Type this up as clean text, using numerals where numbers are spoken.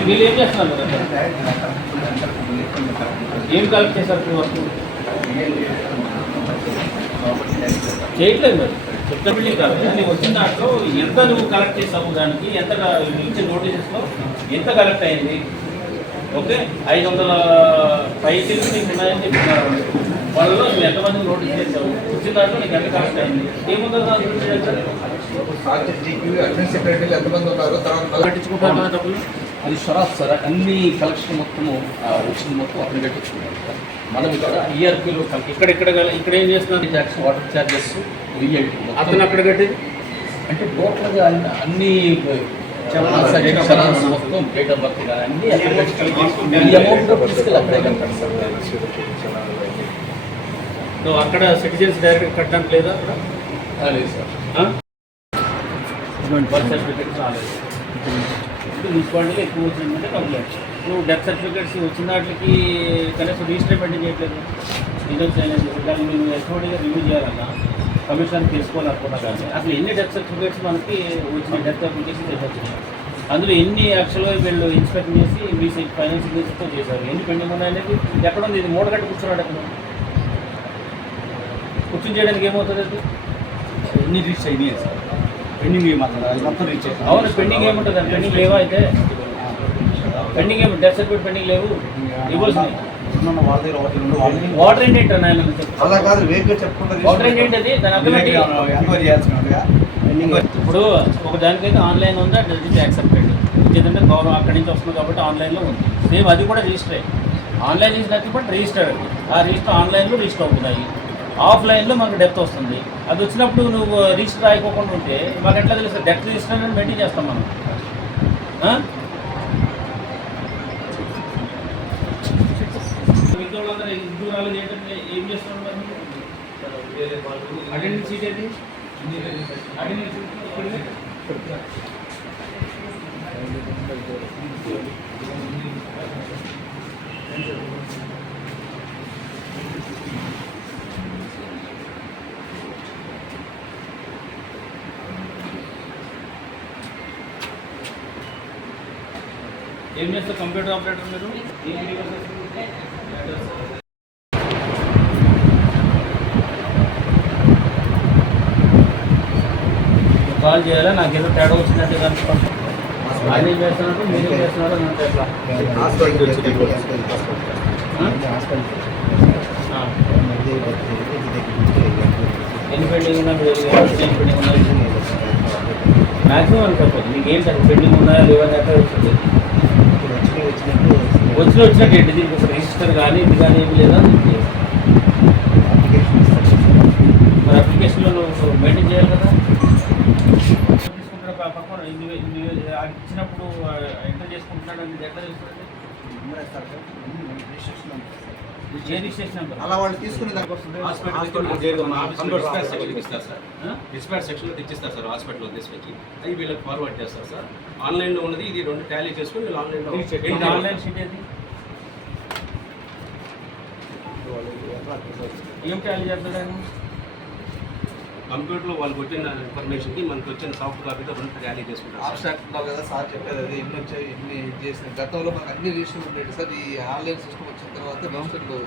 వీళ్ళు ఏం చేస్తున్నారు ఏం కలెక్ట్ చేశారు వర్క్ చేయట్లేదు మరి చెత్త బిల్డింగ్ కాదు నీకు వచ్చిన దాంట్లో ఎంత నువ్వు కలెక్ట్ చేసావు దానికి ఎంత ఇచ్చే నోటీసెస్లో ఎంత కలెక్ట్ అయింది ఓకే 500 పైసలు నీకు ఉన్నాయని చెప్తున్నారు వాళ్ళలో నువ్వు ఎంతమందికి నోటీస్ చేసావు వచ్చిన దాంట్లో నీకు ఎంత కలెక్ట్ అయింది ఏముందో పట్టించుకుంటారు కదా డబ్బులు అది షరాఫ్ సార్ అన్ని కలెక్షన్ మొత్తము వచ్చింది మొత్తం అక్కడ కట్టించుకున్నాం మనం ఇక్కడ ఈఆర్పీలో ఇక్కడ ఏం చేస్తున్నారు ట్యాక్స్ వాటర్ ఛార్జెస్ రియల్టీ అతను అక్కడ కట్టేది అంటే టోటల్గా అన్ని చలాన్స్ మొత్తం డేట్ ఆఫ్ బర్త్ కానీ అన్ని ఈ అమౌంట్ తీసుకెళ్ళి అక్కడే కట్టారు సార్ అక్కడ సిటిజన్స్ డైరెక్ట్ కట్టడానికి లేదా అక్కడ లేదు సార్ బర్త్ సర్టిఫికేట్స్ రాలేదు మున్సిపాలిటీలో ఎక్కువ వచ్చిందంటే కంప్లైంట్ నువ్వు డెత్ సర్టిఫికేట్స్ వచ్చిన వాటికి కనీసం రిజిస్టర్ పెట్టి చేయట్లేదు రిజల్ట్స్ అనేది దాన్ని నేను ఎస్ఓడిగా రివ్యూ చేయాలన్నా కమిషన్ తీసుకోవాలనుకున్నా కానీ అసలు ఎన్ని డెత్ సర్టిఫికేట్స్ మనకి వచ్చిన డెత్ అప్లికేషన్ చేసేస్తున్నాయి అందులో ఎన్ని యాక్చువల్గా వీళ్ళు ఇన్స్పెక్ట్ చేసి వీసీ ఫైనాన్స్ సిగ్నేచర్తో చేశారు ఎన్ని పెండింగ్ ఉన్నాయనేది ఎక్కడ ఉంది ఇది మూడగట్టు కూర్చున్నాడు అక్కడ కూర్చుని చేయడానికి ఏమవుతుంది అది ఎన్ని రీచ్ అయినాయి సార్ పెండింగ్ మొత్తం రీచ్ అవుతుంది అవును పెండింగ్ ఏముంటుంది అది పెండింగ్ లేవా అయితే పెండింగ్ ఏమి డెత్ సర్టిఫికేట్ పెండింగ్ లేవు ఇవ్వాల్సింది వాటర్ ఏంటి అలా కాదు వేగ్గా చెప్పుకుంటే వాటర్ ఏంటి అది దాని అర్థం ఇప్పుడు ఒక దానికైతే ఆన్లైన్ ఉందా డిజిటల్ యాక్సెప్టెడ్ ఎందుకంటే గౌరవం అక్కడి నుంచి వస్తుంది కాబట్టి ఆన్లైన్లో ఉంది సేమ్ అది కూడా రిజిస్టర్ అయ్యి online is nothing but register అది ఆ రిజిస్టర్ ఆన్లైన్లో రిజిస్టర్ అవుతున్నాయి ఆఫ్లైన్లో మనకు డెత్ వస్తుంది అది వచ్చినప్పుడు నువ్వు రిజిస్టర్ అయిపోకుండా ఉంటే మాకు ఎట్లా తెలుస్తుంది డెత్ రిజిస్టర్ అనేది మెయింటైన్ చేస్తాం మనం మిగతా వాళ్ళందరూ ఇంటూ రాలేదు ఏంటంటే ఏం చేస్తున్నాడు మరి అటెండెన్స్ సీట్ ఏది అటెండెన్స్ ఏం చేస్తారు కంప్యూటర్ ఆపరేటర్ మీరు కాల్ చేయాలా నాకు ఏదో తేడా వచ్చినట్టు కనుక్కోండి ఆయన ఏం చేస్తున్నట్టు మీరు ఏం చేస్తున్నారు అంటే ఎట్లా ఎన్ని పెండింగ్ ఉన్నా ఎన్ని పెండింగ్ ఉన్నాయి మ్యాక్సిమం అనుకోకపోతే మీకు ఏంటి అది పెండింగ్ ఉన్నాయా లేవని ఎట్లా వచ్చింది వచ్చినట్టు ఏంటి దీనికి ఒక రిజిస్టర్ కానీ ఇది కానీ ఏమి లేదా మరి అప్లికేషన్లో నువ్వు మెయింటైన్ చేయాలి కదా తీసుకుంటున్న పక్కన ఇచ్చినప్పుడు ఎంటర్ చేసుకుంటున్నాడు అనేది ఎట్లా తెలుస్తుంది ఏ రిజిస్ట్రేషన్ నెంబర్ అలా వాళ్ళు తీసుకునే దానికి వస్తుంది డిస్పాచ్ సెక్షన్లో తెచ్చిస్తారు సార్ హాస్పిటల్లో తీసుకొచ్చి అది వీళ్ళకి ఫార్వర్డ్ చేస్తారు సార్ ఆన్లైన్లో ఉన్నది ఇది రెండు టాలీ చేసుకుని వీళ్ళు ఆన్లైన్లో ఆన్లైన్ షీట్ ఏది ఏం టాలీ చేస్తాడు ఆయన కంప్యూటర్లో వాళ్ళకి వచ్చిన ఇన్ఫర్మేషన్కి మనకు వచ్చిన సాఫ్ట్ కాపీతో రెండు టాలీ చేసుకుంటారు ఆబ్స్ట్రాక్ట్ ఉన్నావు కదా సార్ చెప్పేది అది ఎన్ని వచ్చాయి ఎన్ని చేసిన గతంలో మనకు అన్ని రిజిస్టర్ ఉండేది సార్ ఈ ఆన్లైన్ సిస్టమ్ వచ్చిన తర్వాత రిజిస్టర్లు